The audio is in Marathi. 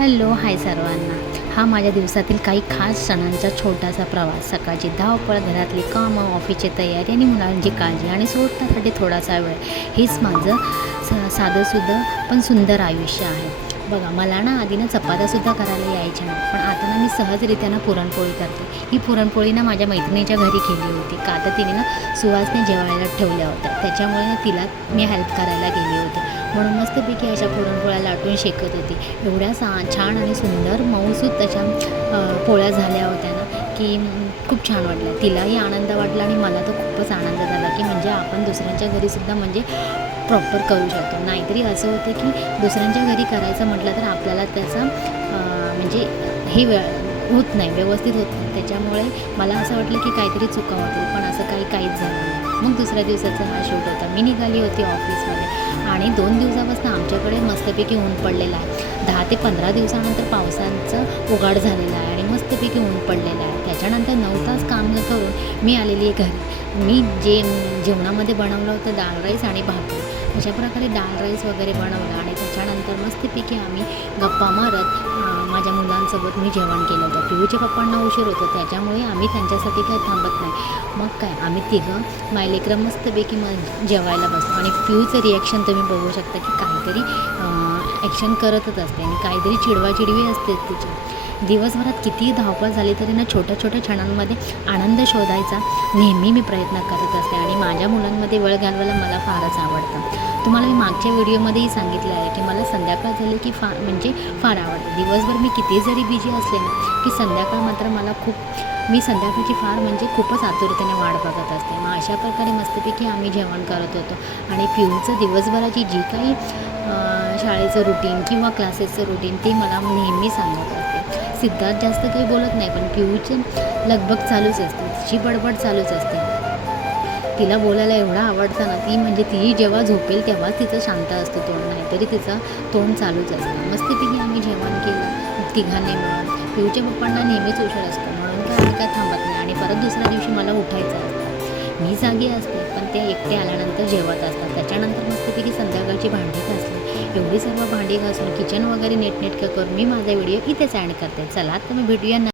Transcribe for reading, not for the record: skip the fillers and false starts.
हॅलो, हाय सर्वांना. हा माझ्या दिवसातील काही खास क्षणांचा छोटासा प्रवास. सकाळची धावपळ, घरातली कामं, ऑफिसची तयारी आणि मुलांची काळजी आणि स्वतःसाठी थोडासा वेळ. हेच माझं साधंसुद्धा पण सुंदर आयुष्य आहे. बघा, मला ना आधी चपात्यासुद्धा करायला यायच्या नाही, पण आता मी सहजरित्या पुरणपोळी करते. ही पुरणपोळी माझ्या मैत्रिणीच्या घरी केली होती, का तर तिने सुहासने जेवायला ठेवल्या होत्या. त्याच्यामुळे तिला मी हेल्प करायला गेली होती. म्हणून मस्तपैकी अशा पुरणपोळ्या लाटून शेकत होती. एवढ्या छान आणि सुंदर मऊसूत त्याच्या पोळ्या झाल्या होत्या की खूप छान वाटलं. तिलाही आनंद वाटला आणि मला तर खूपच आनंद झाला की म्हणजे आपण दुसऱ्यांच्या घरीसुद्धा म्हणजे प्रॉपर करू शकतो. नाहीतरी असं होतं की दुसऱ्यांच्या घरी करायचं म्हटलं तर आपल्याला त्याचा म्हणजे हे होत नाही, व्यवस्थित होत नाही. त्याच्यामुळे मला असं वाटलं की काहीतरी चुका होतील, पण असं काहीच झालं नाही. मग दुसऱ्या दिवसाचा हा शूट होता. मी निघाली होती ऑफिसमध्ये आणि 2 दिवसापासून आमच्याकडे मस्तपैकी ऊन पडलेलं आहे. 10 ते 15 दिवसानंतर पावसाचं उघाड झालेलं आहे आणि मस्तपैकी ऊन पडलेलं आहे. त्याच्यानंतर 9 तास काम करून मी आलेली आहे घरी. मी जेवणामध्ये बनवलं होतं डाळ राईस आणि भाकरी. अशा प्रकारे डाळ राईस वगैरे बनवलं आणि त्याच्यानंतर मस्तपैकी आम्ही गप्पा मारत माझ्या मुलांसोबत मी जेवण केलं होतं. पिऊच्या पप्पांना उशीर होतो, त्याच्यामुळे आम्ही त्यांच्यासाठी काही थांबत नाही. मग काय, आम्ही तिघं मायलेकरं मस्तपैकी जेवायला बसतो आणि पिऊचं रिॲक्शन तुम्ही बघू शकता की काहीतरी ॲक्शन करतच असते आणि काहीतरी चिडवाचिडवी असते तिची. दिवसभरात कितीही धावपळ झाली तरी छोट्या छोट्या क्षणांमध्ये आनंद शोधायचा नेहमी मी प्रयत्न करत असते आणि माझ्या मुलांमध्ये वेळ घालवायला मला फारच आवडतं. तुम्हाला मी मागच्या व्हिडिओमध्येही सांगितलं आहे की मला संध्याकाळ झाली की फार आवडतं. दिवसभर मी किती जरी बिझी असले की संध्याकाळ मात्र मला मी संध्याकाळची खूपच आतुरतेने वाट बघत असते. मग अशा प्रकारे मस्तपैकी आम्ही जेवण करत होतो आणि पिऊचं दिवसभराची जी काही शाळेचं रुटीन किंवा क्लासेसचं रुटीन ते मला नेहमी सांगत असते. सिद्धार्थ जास्त काही बोलत नाही, पण पिऊची लगबग चालूच असते, तिची बडबड चालूच असते. तिला बोलायला एवढं आवडतं ती ती जेव्हा झोपेल तेव्हाच तिचं शांत असतं तोंड, नाहीतरी तिचं तोंड चालूच असतं. मस्तपैकी आम्ही जेवण केलं तिघांनी मिळून. पिऊच्या पप्पांना नेहमीच उशीर असतो, म्हणून आम्ही काय थांबत नाही आणि परत दुसऱ्या दिवशी मला उठायचं असतं. मी जागी असते, पण ते एकटे आल्यानंतर जेवत असतात. त्याच्यानंतर मस्तपैकी संध्याकाळची भांडी घासली. एवढी सर्व भांडी घासून किचन वगैरे नीटनेटकं करून मी माझा व्हिडिओ इथेच एंड करते. चला, तर मी भेटूया